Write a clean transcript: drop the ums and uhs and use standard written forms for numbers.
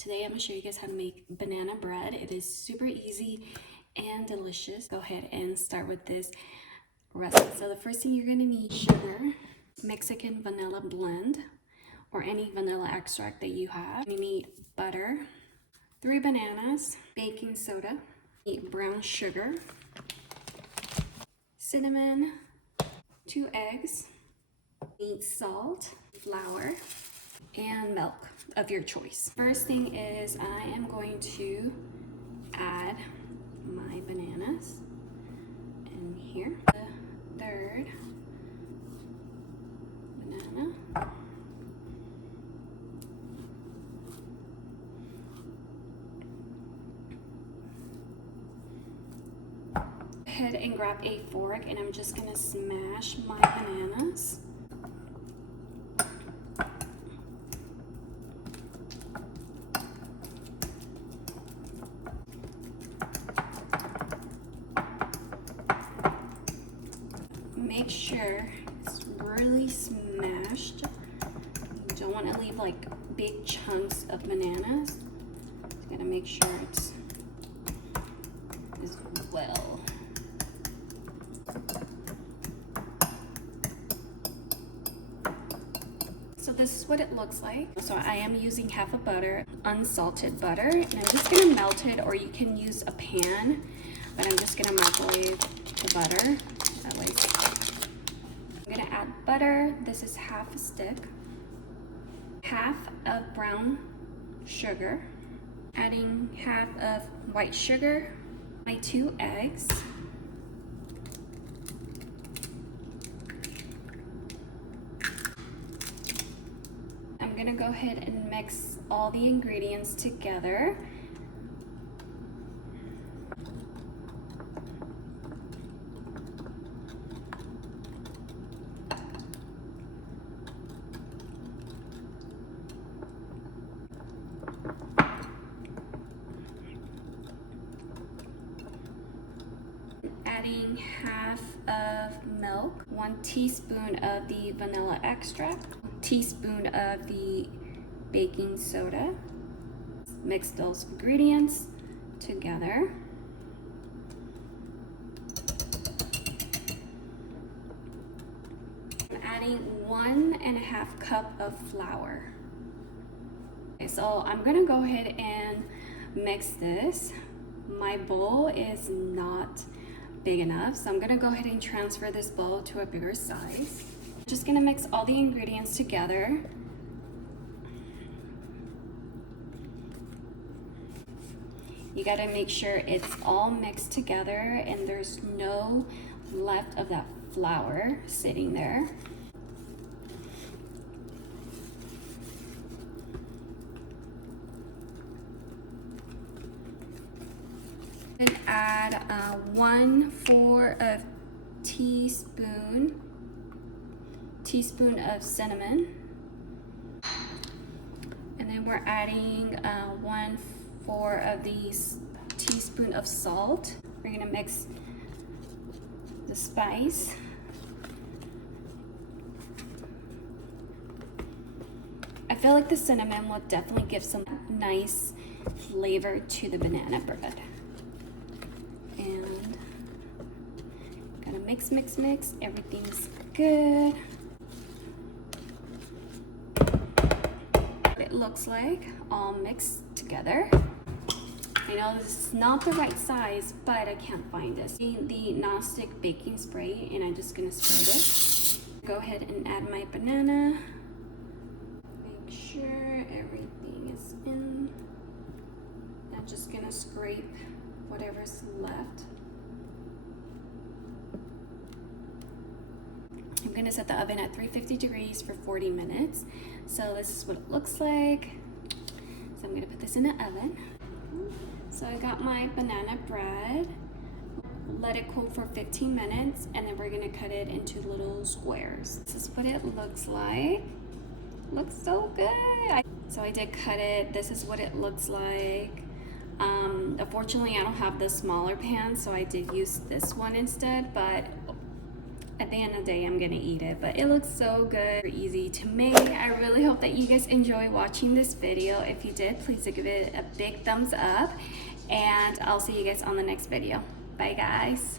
Today I'm going to show you guys how to make banana bread. It is super easy and delicious. Go ahead and start with this recipe. So the first thing you're going to need sugar, Mexican vanilla blend, or any vanilla extract that you have. You need butter, 3 bananas, baking soda, you need brown sugar, cinnamon, 2 eggs, you need salt, flour, and milk of your choice. First thing is I am going to add my bananas in here. The third banana. Go ahead and grab a fork and I'm just gonna smash my bananas. Make sure it's really smashed. You don't want to leave like big chunks of bananas. You gotta make sure it's as well. So this is what it looks like. So I am using half a butter, unsalted butter, and I'm just gonna melt it, or you can use a pan, but I'm just gonna microwave the butter. That way. I'm gonna add butter. This is half a stick. Half of brown sugar. Adding half of white sugar. My 2 eggs. I'm gonna go ahead and mix all the ingredients together. Adding half of milk, 1 teaspoon of the vanilla extract, teaspoon of the baking soda. Mix those ingredients together. I'm adding 1½ cup of flour. Okay, so I'm gonna go ahead and mix this. My bowl is not big enough, so I'm gonna go ahead and transfer this bowl to a bigger size. Just gonna mix all the ingredients together. You gotta make sure it's all mixed together and there's no left of that flour sitting there. And add 1/4 teaspoon of cinnamon, and then we're adding 1/4 teaspoon of salt. We're gonna mix the spice. I feel like the cinnamon will definitely give some nice flavor to the banana bread. And gotta mix, everything's good. What it looks like, all mixed together. I know this is not the right size, but I can't find this. The non-stick baking spray, and I'm just gonna spray this. Go ahead and add my banana. Make sure everything is in. I'm just gonna scrape whatever's left. I'm gonna set the oven at 350 degrees for 40 minutes. So this is what it looks like. So I'm gonna put this in the oven. So I got my banana bread. Let it cool for 15 minutes and then we're gonna cut it into little squares. This is what it looks like. Looks so good. So I did cut it. This is what it looks like. Unfortunately, I don't have the smaller pan, so I did use this one instead, but at the end of the day, I'm gonna eat it, but it looks so good, easy to make. I really hope that you guys enjoy watching this video. If you did, please give it a big thumbs up, and I'll see you guys on the next video. Bye guys.